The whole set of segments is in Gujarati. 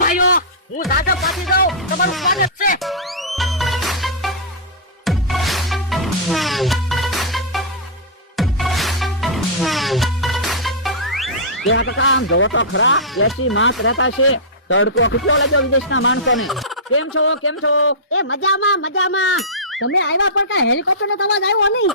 ભાઈઓ હું દાદા પાછી જાઉં તમારું સ્વાગત છે ત્યાં કાકા આમ જોવો તો ખરા એસી માસ રહેતા છે તડકો કેટલો લાગ્યો વિદેશના માણસોને કેમ છો એ મજામાં મજામાં તમે આવ્યા પણ કઈ હેલિકોપ્ટર નો અવાજ આવ્યો નહીં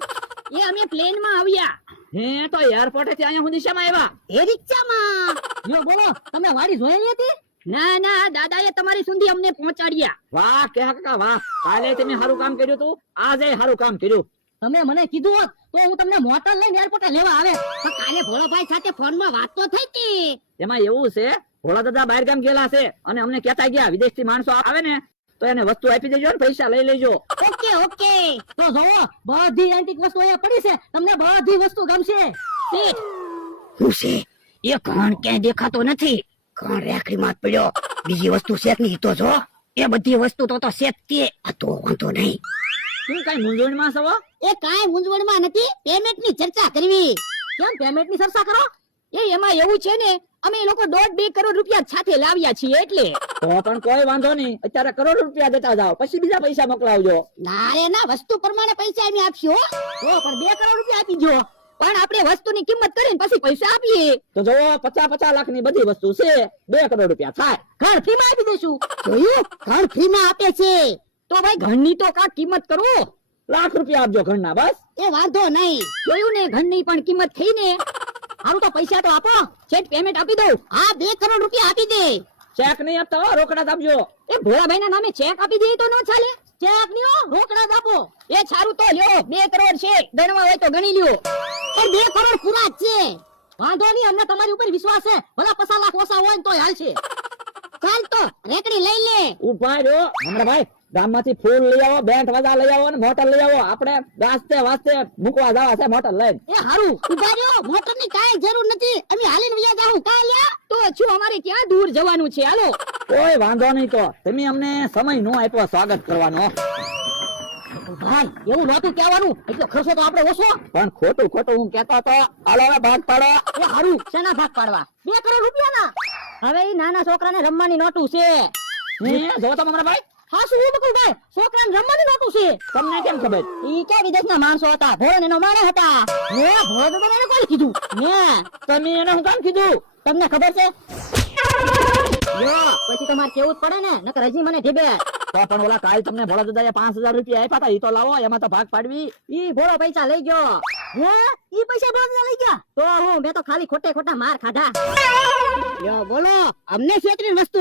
એ અમે પ્લેન માં આવ્યા હે તો એરપોર્ટ થી અહીંયા સુધી શેમાં આવ્યા એ રિક્ષામાં લ્યો બોલો તમે વાડી જોયેલી હતી ના ના દાદાએ તમારી સુધી અમને પહોંચાડ્યા વાહ કે કાકા વાહ કાલે તમે સારું કામ કર્યું તું આજે સારું કામ કર્યું તમે મને કીધું હોત તો હું તમને મોટર લઈને એરપોર્ટે લેવા આવે પણ કાલે ભોળાભાઈ સાથે ફોનમાં વાત તો થઈ હતી એમાં એવું છે ભોળા દાદા બહાર ગામ ગયેલા છે અને અમને કહેતા ગયા વિદેશથી માણસો આવે ને તો એને વસ્તુ આપી દેજો ને પૈસા લઈ લેજો ઓકે ઓકે તો જોવો બધી એન્ટિક વસ્તુ અહીંયા પડી છે તમને બધી વસ્તુ ગમશે શેઠ હું છે એ કોણ ક્યાંય દેખાતો નથી કોણ રેખડીમાં જ પડ્યો બીજી વસ્તુ શેઠ ની તો જો એ બધી વસ્તુ તો શેઠ તે આ તો વાંધો નહીં શું કઈ મૂંઝવણમાં છો એ કાંઈ મૂંઝવણમાં નથી પેમેન્ટ ની ચર્ચા કરવી કેમ પેમેન્ટ ની ચર્ચા કરો એમાં એવું છે ને અમે લોકો 1.5-2 કરોડ રૂપિયા સાથે લાવ્યા છીએ એટલે તો પણ કોઈ વાંધો નહીં અત્યારે કરોડ રૂપિયા દેતા જાઓ પછી બીજા પૈસા મોકલાવજો ના રે ના વસ્તુ પ્રમાણે પૈસા અમે આપશું હો. તો પણ 2 કરોડ રૂપિયા આપી દો પણ આપણે વસ્તુની કિંમત કરીને પછી પૈસા આપીએ તો જો 50 લાખ ની બધી વસ્તુ છે 2 કરોડ રૂપિયા થાય ઘર ફ્રીમાં આપી દેશું જોયું ઘર ફ્રીમાં આપે છે તો ભાઈ ઘરની તો કાંઈક કિંમત કરો લાખ રૂપિયા આપજો ઘરના બસ એ વાંધો નહીં જોયું ને ઘરની પણ કિંમત થઈ ને સારું તો પૈસા તો આપો ચેક પેમેન્ટ આપી દઉં હા 2 કરોડ રૂપિયા આપી દે ચેક નહીં આપતા હો, રોકડા જ આપજો એ ભોળાભાઈ ના નામે ચેક આપી દઈએ તો ન ચાલે ચેક નહીં હો, રોકડા જ આપો એ સારું તો લ્યો 2 કરોડ છે ગણવા હોય તો ગણી લ્યો પણ 2 કરોડ પૂરા જ છે વાંધો નહીં અમને તમારી ઉપર વિશ્વાસ છે ભલા 50 લાખ ઓછા હોય ને તોય હાલશે ચાલ તો રેકડી લઈ લે ઉભા રહ્યો હમણાં ગામમાંથી ફૂલ લઈ આવો બેન્ટ વાજા લઈ આવો ને મોટર લઈ આવો આપણે વાસ્તે વાસ્તે મૂકવા જવા છે મોટર લઈને એ હારું ઉભા રહ્યો મોટર ની કાંઈ જરૂર નથી અમે હાલીને વ્યા જાહું કા લ્યા તો શું અમારે ક્યાં દૂર જવાનું છે હાલો કોઈ વાંધો નહીં તો તમે અમને સમય નો આપ્યો સ્વાગત કરવાનો ભાઈ એવું નહોતું કહેવાનું એટલો ખર્ચો તો આપણે ઓછો પણ ખોટું હું કહેતો તો હાલો હવે ભાગ પાડો એ હારું શેના ભાગ પાડવા 2 કરોડ રૂપિયાના હવે ઈ નાના છોકરાને રમવાની નોટું છે જો તો હમણાં હા શું બકુલભાઈ છોકરાને રમવાની નોટું છે તમને કેમ ખબર ઈ ક્યાં વિદેશના માણસો હતા ભોળો એનો માણે હતા હે ભોળો દાદાને એને કોણ કીધું તમે એને હું કામ કીધું તમને ખબર છે યો પછી તો મારે કેવું જ પડે ને નકર હજી મને ઢીબે તો પણ ઓલા કાલ તમને ભોળા દાદાએ 5000 રૂપિયા આપ્યા હતા ઈ તો લાવો એમાં તો ભાગ પાડવી ઈ ભોળો પૈસા લઈ ગયો હે ઈ પૈસા ભોળો દાદા લઈ ગયા તો હું મેં તો ખાલી ખોટા માર ખાધા યો બોલો અમને છેતરી વસ્તુ